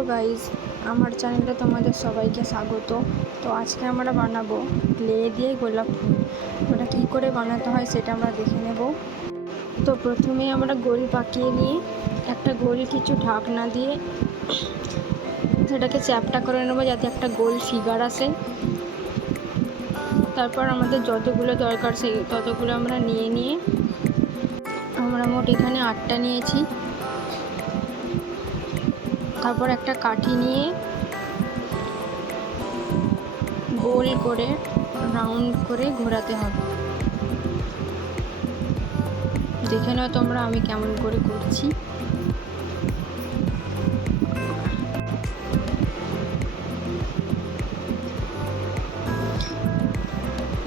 Hello guys, আমার চ্যানেলে তোমাদের সবাইকে স্বাগত। তো আজকে আমরা বানাবো ক্লে দিয়ে গোলাপ ফুল। ওটা কী করে বানাতে হয় সেটা আমরা দেখে নেব। তো প্রথমেই আমরা গোল পাকিয়ে নিয়ে একটা গোল কিছু ঢাকনা দিয়ে সেটাকে চ্যাপটা করে নেবো যাতে একটা গোল ফিগার আসে। তারপর আমাদের যতগুলো দরকার সেই ততগুলো আমরা নিয়ে আমরা মোট এখানে 8টা নিয়েছি। তারপর একটা কাঠি নিয়ে গোল করে রাউন্ড করে ঘোরাতে হবে। দেখে নাও তোমরা আমি কেমন করে করছি।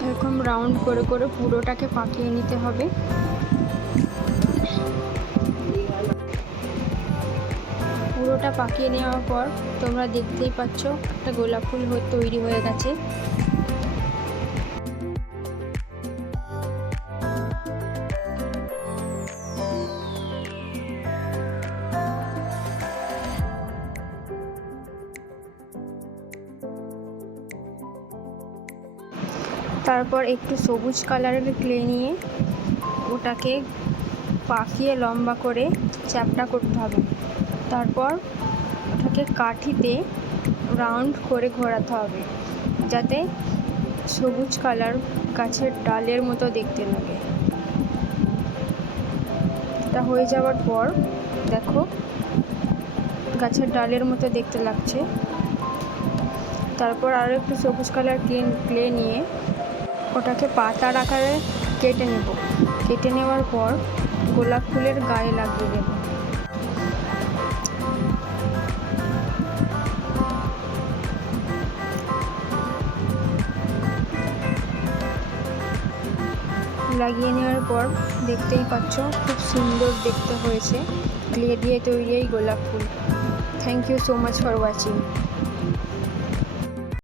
এরকম রাউন্ড করে করে পুরোটাকে পাকিয়ে নিতে হবে। পুরোটা পাকিয়ে নেওয়ার পর তোমরা দেখতেই পাচ্ছ একটা গোলাপ ফুল তৈরি হয়ে গেছে। তারপর একটু সবুজ কালারের ক্লে নিয়ে ওটাকে পাকিয়ে লম্বা করে চ্যাপটা করতে হবে। তারপর ওটাকে কাঠিতে রাউন্ড করে ঘোরাতে হবে যাতে সবুজ কালার গাছের ডালের মতো দেখতে লাগে। এটা হয়ে যাওয়ার পর দেখো গাছের ডালের মতো দেখতে লাগছে। তারপর আরও একটু সবুজ কালার ক্লে নিয়ে ওটাকে পাতার আকারে কেটে নেব। কেটে নেওয়ার পর গোলাপ ফুলের গায়ে লাগিয়ে দেব। লাগিয়ে নেওয়ার পর দেখতেই পাচ্ছ খুব সুন্দর দেখতে হয়েছে ক্লে দিয়ে তৈরি এই গোলাপ ফুল। Thank you so much for watching.